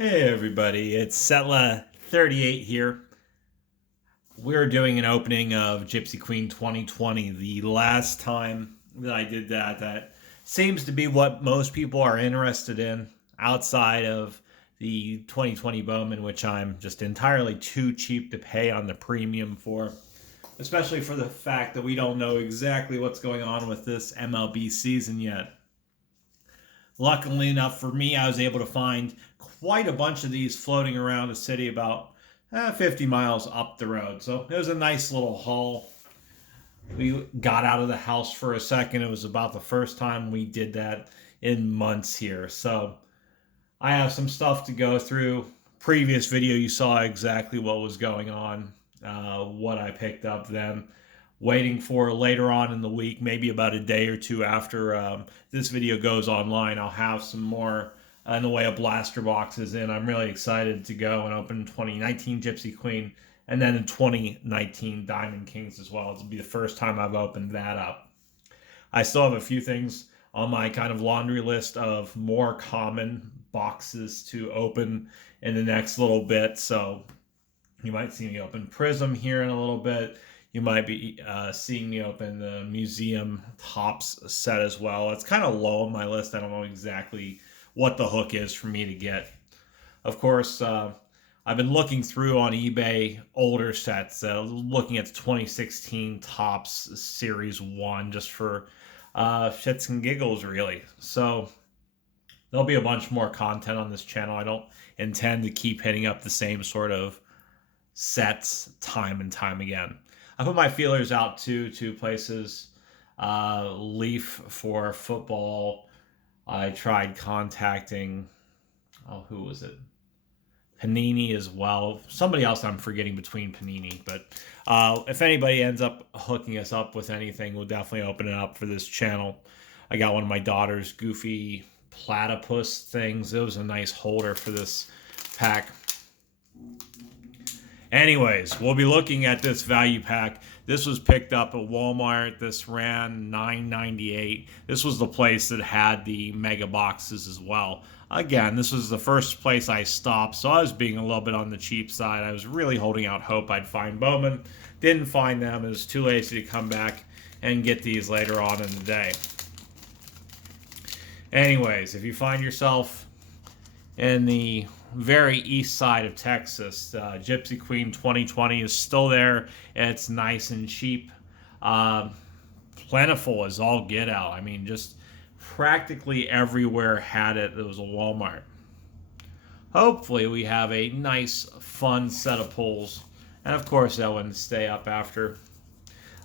Hey everybody, it's Setla38 here. We're doing an opening of Gypsy Queen 2020. The last time that I did that seems to be what most people are interested in outside of the 2020 Bowman, which I'm just entirely too cheap to pay on the premium for, especially for the fact that we don't know exactly what's going on with this MLB season yet. Luckily enough for me, I was able to find quite a bunch of these floating around the city about 50 miles up the road. So it was a nice little haul. We got out of the house for a second. It was about the first time we did that in months here. So I have some stuff to go through. Previous video, you saw exactly what was going on, what I picked up then. Waiting for later on in the week, maybe about a day or two after this video goes online, I'll have some more in the way of blaster boxes in. I'm really excited to go and open 2019 Gypsy Queen and then in 2019 Diamond Kings as well. It'll be the first time I've opened that up. I still have a few things on my kind of laundry list of more common boxes to open in the next little bit. So you might see me open Prism here in a little bit. You might be seeing me open the Museum Tops set as well. It's kind of low on my list. I don't know exactly what the hook is for me to get. Of course, I've been looking through on eBay older sets, looking at the 2016 Tops Series 1 just for shits and giggles, really. So there'll be a bunch more content on this channel. I don't intend to keep hitting up the same sort of sets time and time again. I put my feelers out to places. Leaf for football. I tried contacting, who was it? Panini as well. Somebody else I'm forgetting between Panini. But if anybody ends up hooking us up with anything, we'll definitely open it up for this channel. I got one of my daughter's goofy platypus things. It was a nice holder for this pack. Anyways, we'll be looking at this value pack. This was picked up at Walmart. This ran $9.98. This was the place that had the mega boxes as well. Again, this was the first place I stopped, so I was being a little bit on the cheap side. I was really holding out hope I'd find Bowman. Didn't find them. It was too lazy to come back and get these later on in the day. Anyways, if you find yourself in the very east side of Texas, Gypsy Queen 2020 is still there. It's nice and cheap. Plentiful as all get out. I mean, just practically everywhere had it. There was a Walmart. Hopefully we have a nice, fun set of pulls. And of course, that wouldn't stay up after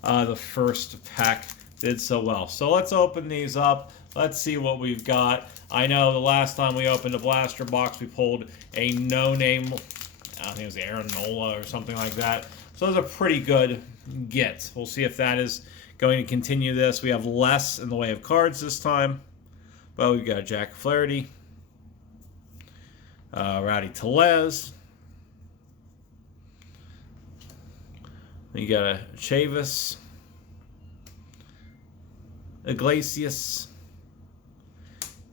the first pack did so well. So let's open these up. Let's see what we've got. I know the last time we opened a blaster box, we pulled a no-name, I think it was Aaron Nola or something like that. So those are pretty good gets. We'll see if that is going to continue this. We have less in the way of cards this time. But we've got Jack Flaherty, Rowdy Tellez. You got a Chavis, Iglesias,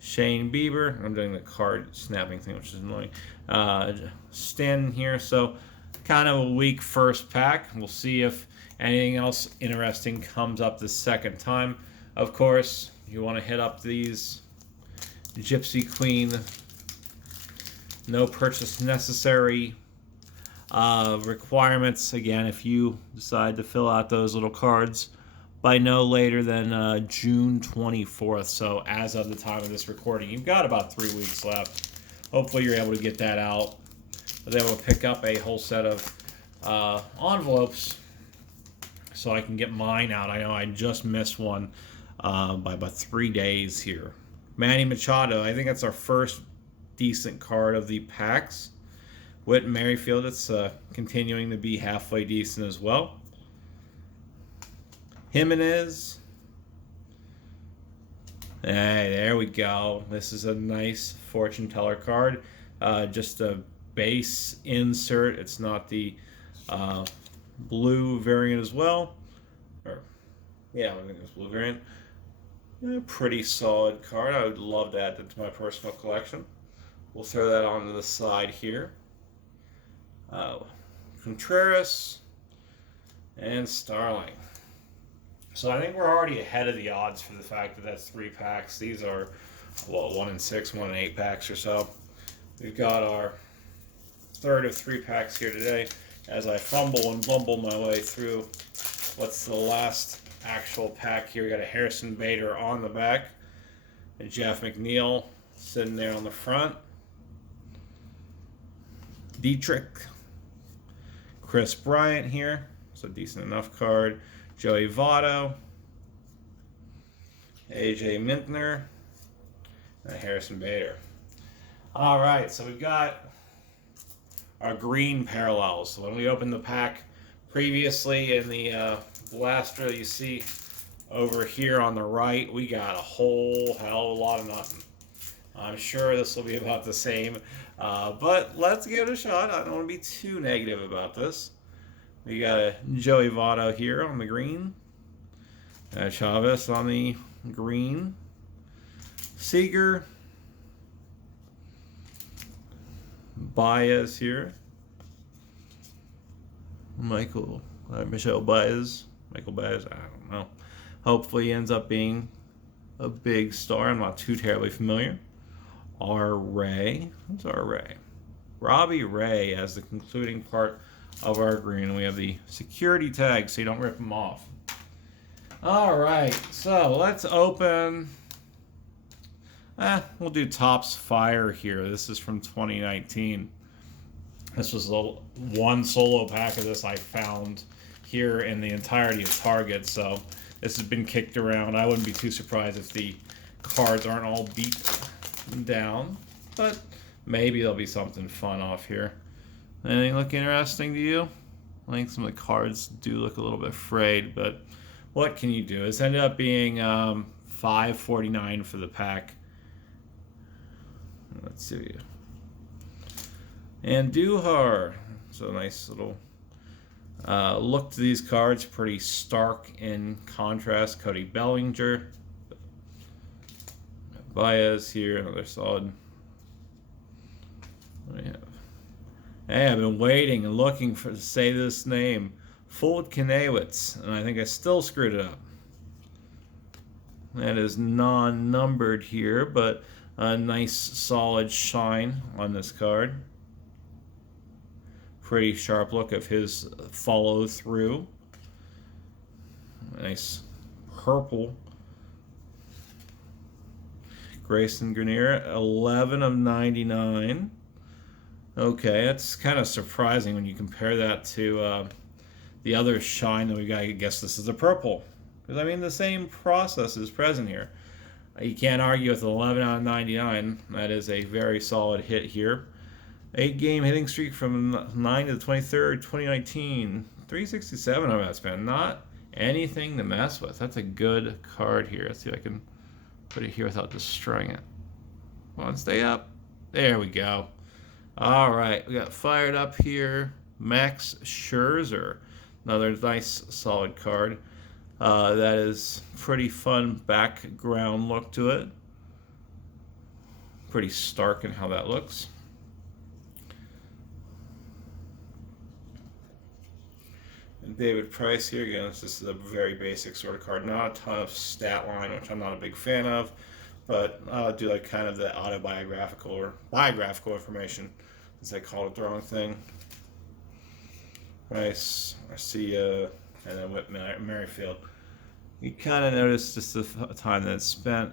Shane Bieber. I'm doing the card snapping thing, which is annoying. Stanton here. So kind of a weak first pack. We'll see if anything else interesting comes up the second time. Of course, you want to hit up these Gypsy Queen no purchase necessary requirements. Again, if you decide to fill out those little cards by no later than June 24th. So as of the time of this recording, you've got about 3 weeks left. Hopefully you're able to get that out. I was able to pick up a whole set of envelopes so I can get mine out. I know I just missed one by about 3 days here. Manny Machado, I think that's our first decent card of the packs. Whit Merrifield, it's continuing to be halfway decent as well. Jimenez. Hey, there we go. This is a nice fortune teller card. Just a base insert. It's not the blue variant as well. Yeah, I think it's blue variant. Pretty solid card. I would love to add that to my personal collection. We'll throw that onto the side here. Contreras and Starling. So I think we're already ahead of the odds for the fact that that's 3 packs. These are, well, 1 in 6, 1 in 8 packs or so. We've got our third of 3 packs here today as I fumble and bumble my way through what's the last actual pack here. We got a Harrison Bader on the back, and Jeff McNeil sitting there on the front. Dietrich, Chris Bryant here, so decent enough card. Joey Votto, AJ Mintner, and Harrison Bader. All right, so we've got our green parallels. So when we opened the pack previously in the blaster, you see over here on the right, we got a whole hell of a lot of nothing. I'm sure this will be about the same, but let's give it a shot. I don't want to be too negative about this. We got a Joey Votto here on the green, Chavez on the green, Seager, Baez here, Michael Baez, I don't know. Hopefully he ends up being a big star. I'm not too terribly familiar. R. Ray. Who's R. Ray? Robbie Ray as the concluding part of our green. We have the security tag so you don't rip them off. All right, so let's open. We'll do Topps Fire here. This is from 2019. This was the one solo pack of this I found here in the entirety of Target, so this has been kicked around. I wouldn't be too surprised if the cards aren't all beat down, but maybe there'll be something fun off here. Anything look interesting to you? I think some of the cards do look a little bit frayed, but what can you do? This ended up being $5.49 for the pack. Let's see. And Duhar. So nice little look to these cards. Pretty stark in contrast. Cody Bellinger. Baez here. Another solid. What do we have? Hey, I've been waiting and looking to say this name. Fulton Kanewitz. And I think I still screwed it up. That is non-numbered here, but a nice solid shine on this card. Pretty sharp look of his follow through. Nice purple. Grayson Grenier, 11 of 99. Okay, that's kind of surprising when you compare that to the other shine that we got. I guess this is a purple. Because, I mean, the same process is present here. You can't argue with 11 out of 99. That is a very solid hit here. 8-game hitting streak from 9 to the 23rd, 2019. 367 on that span. Not anything to mess with. That's a good card here. Let's see if I can put it here without destroying it. Come on, stay up. There we go. All right, we got fired up here. Max Scherzer. Another nice, solid card. That is pretty fun background look to it. Pretty stark in how that looks. And David Price here, again, this is a very basic sort of card. Not a ton of stat line, which I'm not a big fan of, but I'll do like kind of the autobiographical or biographical information, as they call it the wrong thing. Price, Garcia, and then Whit Merrifield. You kind of notice just the time that it's spent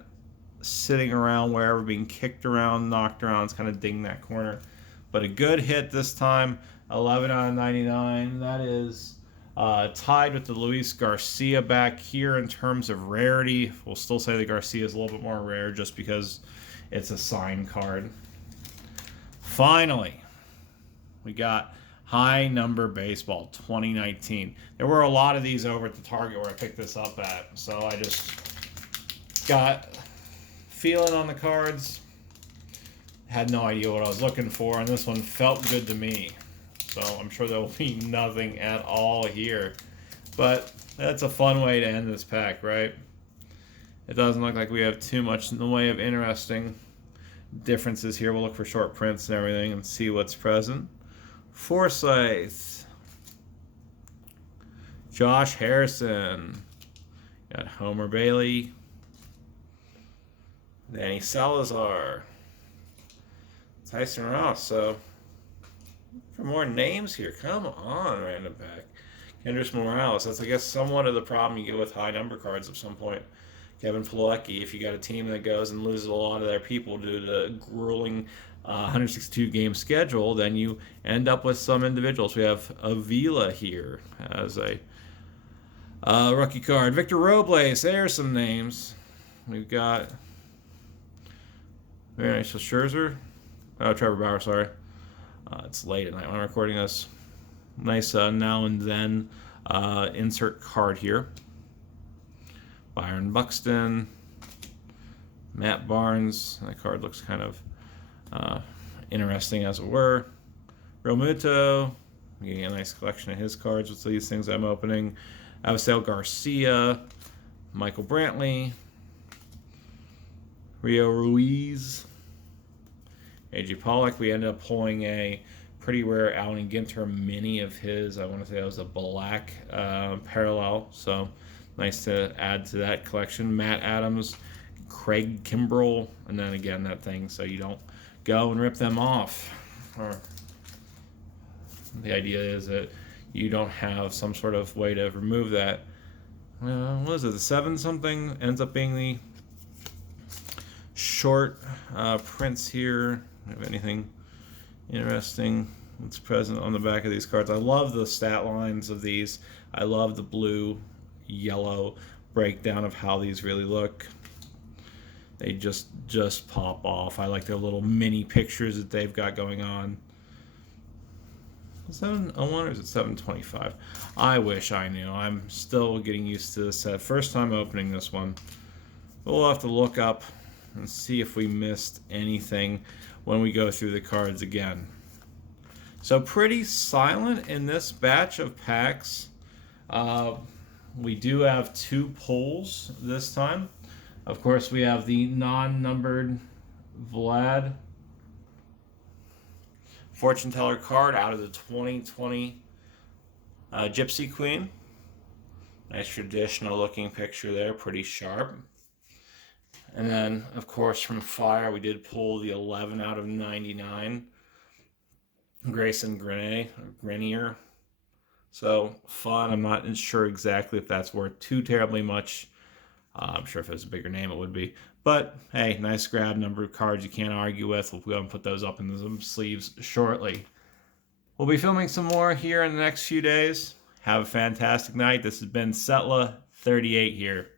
sitting around wherever, being kicked around, knocked around. It's kind of dinged that corner. But a good hit this time, 11 out of 99. That is tied with the Luis Garcia back here in terms of rarity. We'll still say the Garcia is a little bit more rare just because it's a signed card. Finally, we got High Number Baseball 2019. There were a lot of these over at the Target where I picked this up at, so I just got feeling on the cards. Had no idea what I was looking for, and this one felt good to me. So I'm sure there will be nothing at all here. But that's a fun way to end this pack, right? It doesn't look like we have too much in the way of interesting differences here. We'll look for short prints and everything and see what's present. Forsyth. Josh Harrison. Got Homer Bailey. Danny Salazar. Tyson Ross. So, for more names here. Come on, random pack. Kendrys Morales. That's, I guess, somewhat of the problem you get with high number cards at some point. Kevin Pilecki. If you got a team that goes and loses a lot of their people due to the grueling 162 game schedule, then you end up with some individuals. We have Avila here as a rookie card. Victor Robles. There's some names. We've got very nice. Scherzer. Oh, Trevor Bauer. Sorry. It's late at night when I'm recording this. Nice now and then insert card here. Byron Buxton, Matt Barnes. That card looks kind of interesting, as it were. Realmuto. Getting a nice collection of his cards with these things I'm opening. Avisel Garcia, Michael Brantley, Rio Ruiz, A.J. Pollock. We ended up pulling a pretty rare Allen Ginter mini of his. I want to say that was a black parallel, so nice to add to that collection. Matt Adams, Craig Kimbrell, and then again that thing so you don't go and rip them off. Or the idea is that you don't have some sort of way to remove that. What is it? The 7-something ends up being the short prints here. Have anything interesting that's present on the back of these cards? I love the stat lines of these. I love the blue, yellow breakdown of how these really look. They just pop off. I like their little mini pictures that they've got going on. 701 or is it 725? I wish I knew. I'm still getting used to this set. First time opening this one. We'll have to look up and see if we missed anything when we go through the cards again. So pretty silent in this batch of packs. We do have 2 pulls this time. Of course, we have the non-numbered Vlad fortune teller card out of the 2020 Gypsy Queen. Nice traditional looking picture there, pretty sharp. And then, of course, from Fire, we did pull the 11 out of 99 Grayson Grenier. So fun. I'm not sure exactly if that's worth too terribly much. I'm sure if it was a bigger name, it would be. But hey, nice grab number of cards you can't argue with. We'll go and put those up in the sleeves shortly. We'll be filming some more here in the next few days. Have a fantastic night. This has been Setla38 here.